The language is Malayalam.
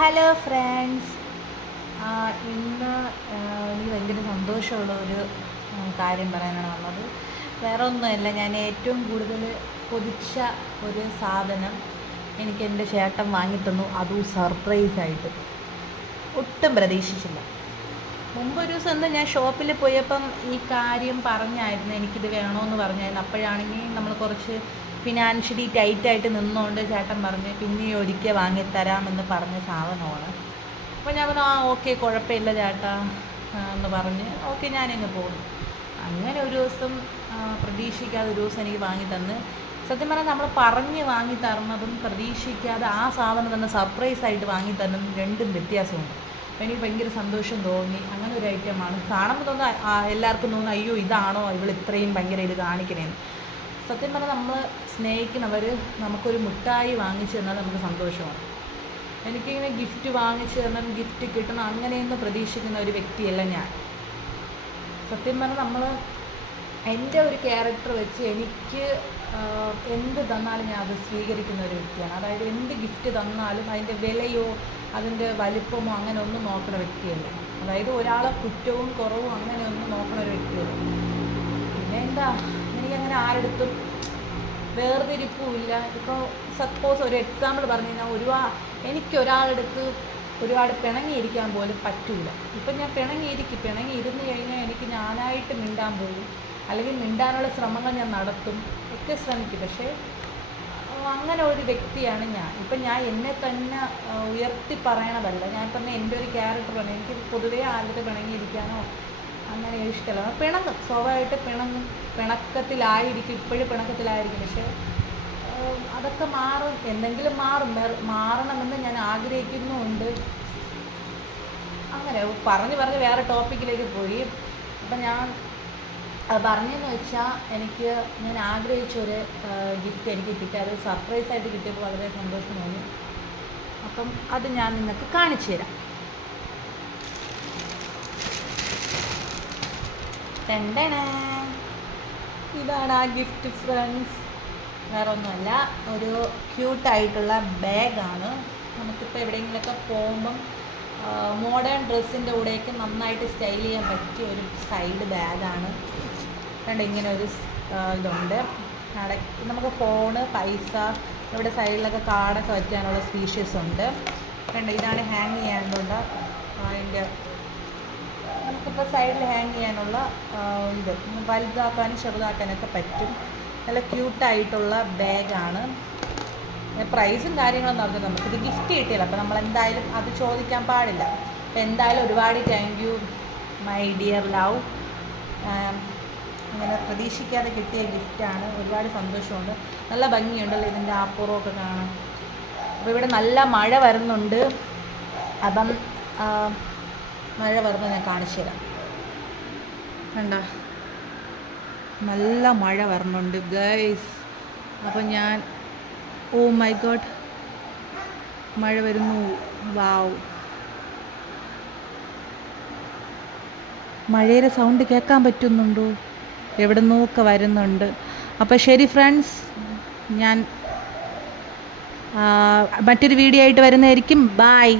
Hello friends. ഇന്ന് എനിക്ക് ഭയങ്കര സന്തോഷമുള്ള ഒരു കാര്യം പറയാനാണ് വന്നത്. വേറെ ഒന്നുമല്ല, ഞാൻ ഏറ്റവും കൂടുതൽ കൊതിച്ച ഒരു സാധനം എനിക്ക് എൻ്റെ ചേട്ടൻ വാങ്ങിത്തന്നു. അതും സർപ്രൈസായിട്ട്. ഒട്ടും പ്രതീക്ഷിച്ചില്ല. മുമ്പൊരു ദിവസം എന്താ ഞാൻ ഷോപ്പിൽ പോയപ്പം ഈ കാര്യം പറഞ്ഞായിരുന്നു, എനിക്കിത് വേണമെന്ന് പറഞ്ഞായിരുന്നു. അപ്പോഴാണെങ്കിൽ നമ്മൾ കുറച്ച് ഫിനാൻഷ്യലി ടൈറ്റായിട്ട് നിന്നുകൊണ്ട് ചേട്ടൻ പറഞ്ഞ് പിന്നെ ഒരിക്കൽ വാങ്ങിത്തരാമെന്ന് പറഞ്ഞ സാധനമാണ്. അപ്പോൾ ഞാൻ പറഞ്ഞു ഓക്കെ കുഴപ്പമില്ല ചേട്ടാ എന്ന് പറഞ്ഞ് ഓക്കെ ഞാനങ്ങ് പോകുന്നു. അങ്ങനെ ഒരു ദിവസം പ്രതീക്ഷിക്കാതെ ഒരു ദിവസം എനിക്ക് വാങ്ങിത്തന്ന്. സത്യം പറഞ്ഞാൽ നമ്മൾ പറഞ്ഞ് വാങ്ങി തരുന്നതും പ്രതീക്ഷിക്കാതെ ആ സാധനം തന്നെ സർപ്രൈസായിട്ട് വാങ്ങിത്തരുന്നതും രണ്ടും വ്യത്യാസമുണ്ട്. അപ്പോൾ എനിക്ക് ഭയങ്കര സന്തോഷം തോന്നി. അങ്ങനെ ഒരു ഐറ്റമാണ് കാണുമ്പോൾ തോന്നുന്നു, എല്ലാവർക്കും തോന്നുന്നു അയ്യോ ഇതാണോ ഇവൾ ഇത്രയും ഭയങ്കര ഇത് കാണിക്കണേന്ന്. സത്യം പറഞ്ഞാൽ നമ്മൾ സ്നേഹിക്കുന്നവർ നമുക്കൊരു മുട്ടായി വാങ്ങിച്ചു തന്നാൽ നമുക്ക് സന്തോഷമാണ്. എനിക്കിങ്ങനെ ഗിഫ്റ്റ് വാങ്ങിച്ചു തരണം, ഗിഫ്റ്റ് കിട്ടണം അങ്ങനെയൊന്നും പ്രതീക്ഷിക്കുന്ന ഒരു വ്യക്തിയല്ല ഞാൻ. സത്യം പറഞ്ഞാൽ നമ്മൾ എൻ്റെ ഒരു ക്യാരക്ടർ വെച്ച് എനിക്ക് എന്ത് തന്നാലും ഞാൻ അത് സ്വീകരിക്കുന്ന ഒരു വ്യക്തിയാണ്. അതായത് എന്ത് ഗിഫ്റ്റ് തന്നാലും അതിൻ്റെ വിലയോ അതിൻ്റെ വലിപ്പമോ അങ്ങനെ ഒന്നും നോക്കുന്ന വ്യക്തിയല്ല. അതായത് ഒരാളെ കുറ്റവും കുറവും അങ്ങനെ ഒന്നും നോക്കുന്ന ഒരു വ്യക്തിയല്ല. പിന്നെ എന്താ, എനിക്കങ്ങനെ ആരെടുത്തും വേർതിരിപ്പുമില്ല. ഇപ്പോൾ സപ്പോസ് ഒരു എക്സാമ്പിൾ പറഞ്ഞു കഴിഞ്ഞാൽ എനിക്കൊരാളെടുത്ത് ഒരുപാട് പിണങ്ങിയിരിക്കാൻ പോലും പറ്റില്ല. ഇപ്പം ഞാൻ പിണങ്ങിയിരുന്ന് കഴിഞ്ഞാൽ എനിക്ക് ഞാനായിട്ട് മിണ്ടാൻ പോകും, അല്ലെങ്കിൽ മിണ്ടാനുള്ള ശ്രമങ്ങൾ ഞാൻ നടത്തും, ഒക്കെ ശ്രമിക്കും. പക്ഷേ അങ്ങനെ ഒരു വ്യക്തിയാണ് ഞാൻ. ഇപ്പം ഞാൻ എന്നെ തന്നെ ഉയർത്തി പറയണതല്ല, ഞാൻ തന്നെ എൻ്റെ ഒരു ക്യാരക്ടറാണ്. എനിക്ക് പൊതുവേ ആരുടെ പിണങ്ങിയിരിക്കാനോ അങ്ങനെ ഇഷ്ടമല്ല. പിണങ്ങും, സ്വാഭാവികമായിട്ട് പിണങ്ങും, പിണക്കത്തിലായിരിക്കും, ഇപ്പോഴും പിണക്കത്തിലായിരിക്കും. പക്ഷേ അതൊക്കെ മാറും, എന്തെങ്കിലും മാറണമെന്ന് ഞാൻ ആഗ്രഹിക്കുന്നുമുണ്ട്. അങ്ങനെ പറഞ്ഞ് വേറെ ടോപ്പിക്കിലേക്ക് പോയി. അപ്പം ഞാൻ പറഞ്ഞതെന്ന് വെച്ചാൽ ഞാൻ ആഗ്രഹിച്ചൊരു ഗിഫ്റ്റ് എനിക്ക് കിട്ടി. അത് സർപ്രൈസായിട്ട് കിട്ടിയപ്പോൾ വളരെ സന്തോഷം തോന്നി. അപ്പം അത് ഞാൻ നിങ്ങൾക്ക് കാണിച്ചു തരാം. ഇതാണ് ആ ഗിഫ്റ്റ് ഫ്രണ്ട്സ്. വേറെ ഒന്നുമല്ല, ഒരു ക്യൂട്ടായിട്ടുള്ള ബാഗാണ്. നമുക്കിപ്പോൾ എവിടെയെങ്കിലുമൊക്കെ പോകുമ്പം മോഡേൺ ഡ്രസ്സിൻ്റെ കൂടെയൊക്കെ നന്നായിട്ട് സ്റ്റൈൽ ചെയ്യാൻ പറ്റിയ ഒരു സൈഡ് ബാഗാണ്. കണ്ട് ഇങ്ങനെ ഒരു ഇതുണ്ട്. നമുക്ക് ഫോണ്, പൈസ, ഇവിടെ സൈഡിലൊക്കെ കാർഡൊക്കെ വയ്ക്കാനുള്ള സ്പീഷ്യസ് ഉണ്ട്. കണ്ട് ഇതാണ് ഹാങ് ചെയ്യാനുള്ള അതിൻ്റെ, നമുക്കിപ്പോൾ സൈഡിൽ ഹാങ് ചെയ്യാനുള്ള ഇത് വലുതാക്കാനും ചെറുതാക്കാനൊക്കെ പറ്റും. നല്ല ക്യൂട്ടായിട്ടുള്ള ബാഗാണ്. പ്രൈസും കാര്യങ്ങളൊന്നും അറിഞ്ഞത് നമുക്കിത് ഗിഫ്റ്റ് കിട്ടിയില്ല. അപ്പോൾ നമ്മളെന്തായാലും അത് ചോദിക്കാൻ പാടില്ല. അപ്പോൾ എന്തായാലും ഒരുപാട് thank you my dear love. അങ്ങനെ പ്രതീക്ഷിക്കാതെ കിട്ടിയ ഗിഫ്റ്റാണ്. ഒരുപാട് സന്തോഷമുണ്ട്. നല്ല ഭംഗിയുണ്ടല്ലോ ഇതിൻ്റെ ആപ്പുറമൊക്കെ കാണാൻ. അപ്പോൾ ഇവിടെ നല്ല മഴ വരുന്നുണ്ട്. അപ്പം മഴ വരുന്നത് ഞാൻ കാണിച്ചു തരാം. കണ്ടോ, നല്ല മഴ വരുന്നുണ്ട് ഗൈസ്. അപ്പം ഞാൻ ഓ മൈ ഗോഡ്, മഴ വരുന്നു. വാവ്, മഴയുടെ സൗണ്ട് കേൾക്കാൻ പറ്റുന്നുണ്ടോ? എവിടെ നിന്നൊക്കെ വരുന്നുണ്ട്. അപ്പോൾ ശരി ഫ്രണ്ട്സ്, ഞാൻ മറ്റൊരു വീഡിയോ ആയിട്ട് വരുന്നതായിരിക്കും. ബൈ.